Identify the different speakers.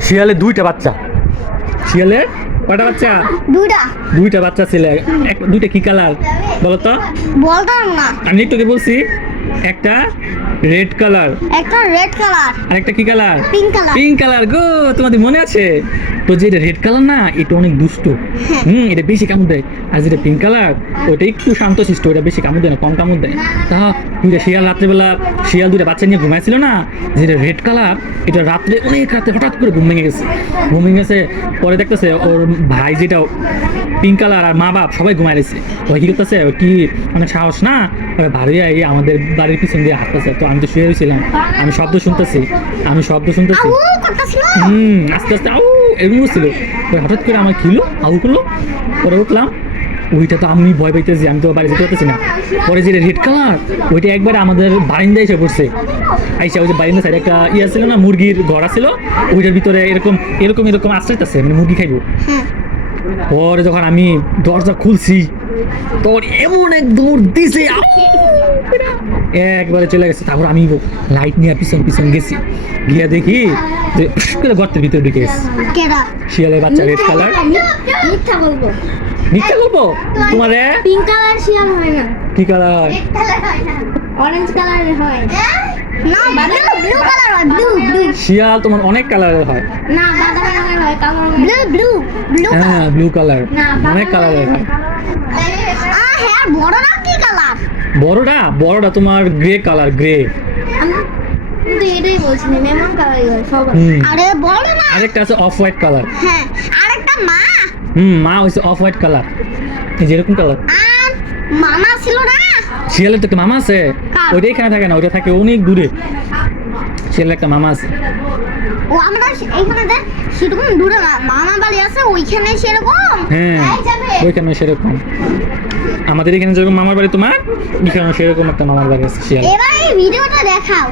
Speaker 1: শিয়ালে দুইটা বাচ্চা। শিয়ালে কয়টা বাচ্চা?
Speaker 2: দুইটা।
Speaker 1: দুইটা বাচ্চা ছিল। এক দুইটা কি কালার? বলো তো।
Speaker 2: বলতাম না।
Speaker 1: আমি একটুকে বলছি একটা রেড কালার
Speaker 2: একটা রেড কালার
Speaker 1: আর একটা কি colour
Speaker 2: pink colour
Speaker 1: pink colour গো তোমাদের মনে আছে? তো যেটা রেড কালার না এটা অনেক দুষ্ট। হুম এটা বেশি কামড় দেয়। আর যেটা পিঙ্ক কালার ওটা একটু শান্তশিষ্ট ওটা বেশি কামড় দেয় না কম কামড় দেয়। তা দুইটা শিয়াল রাত্রেবেলা শিয়াল দুইটা বাচ্চা নিয়ে ঘুমাইছিল না যেটা রেড কালার এটা রাত্রে অনেক রাতে হঠাৎ করে ঘুম ভেঙে গেছে। ঘুম ভেঙে গেছে পরে দেখতেছে ওর ভাই যেটা পিঙ্ক কালার আর মা বাপ সবাই ঘুমাই রয়েছে। ওই কি করতেছে? কি অনেক সাহস না ভারী এই আমাদের বাড়ির পিছন দিয়ে হাঁটতেছে। তো আমি তো শুয়ে রয়েছিলাম আমি শব্দ শুনতেছি। আমি শব্দ শুনতেছি। হুম আস্তে আস্তে আউ এরকম ছিল হঠাৎ করে আমার খিলো আউ করল। পরে উঠলাম। ওইটা তো আমি ভয় পাইতেছি আমি তো বাড়ি যেতে পারতেছি না। পরে যে রেড কালার ওইটা একবার আমাদের বারিন্দায় এসে পড়ছে। আইসা ওই যে বারিন্দা সাইড একটা ইয়ে ছিল না মুরগির ঘর ছিল ওইটার ভিতরে এরকম এরকম এরকম আশ্রয় আছে মানে মুরগি খাইবো।
Speaker 2: হ্যাঁ।
Speaker 1: পরে যখন আমি দরজা খুলছি তোর এমন এক দৌড় দিছে একবারে চলে গেছে তারপর আমি লাইট নিয়ে পিছন পিছন গেছি। গিয়ে দেখি যে গর্তের ভিতরে ঢুকে গেছে। শিয়ালের বাচ্চা রেড কালার
Speaker 2: মিথ্যা বলব।
Speaker 1: মিথ্যা গল্প তোমার
Speaker 2: পিঙ্ক কালার শিয়াল হয় না।
Speaker 1: কি কালার
Speaker 2: অরেঞ্জ হয় কালার হয়।
Speaker 1: শিয়াল তোমার অনেক কালারের হয়।
Speaker 2: না হয় ব্লু ব্লু ব্লু
Speaker 1: হ্যাঁ ব্লু কালার অনেক কালারের হয়।
Speaker 2: আ হ্যাঁ বড়রা কি কালার?
Speaker 1: বড়টা বড়টা তোমার গ্রে কালার গ্রে
Speaker 2: আমি তো বলছি মেমন কালারই হয় আরে বড় না
Speaker 1: আরেকটা আছে অফ হোয়াইট কালার
Speaker 2: হ্যাঁ আরেকটা মা।
Speaker 1: হুম মা হয়েছে অফ হোয়াইট কালার এই যেরকম কালার
Speaker 2: আর মামা ছিল না?
Speaker 1: তো মামা আছে? ওইটা এখানে থাকে না ওইটা থাকে অনেক দূরে। শিয়ালের একটা মামা আছে।
Speaker 2: ও আমরা এইখানে দেখ সেরকম দূরে মামা বাড়ি আছে ওইখানে সেরকম?
Speaker 1: হ্যাঁ ওইখানে সেরকম। আমাদের এখানে যেরকম মামার বাড়ি, তোমার? এখানে সেরকম একটা মামার বাড়ি আছে
Speaker 2: এবার এই ভিডিওটা দেখাও।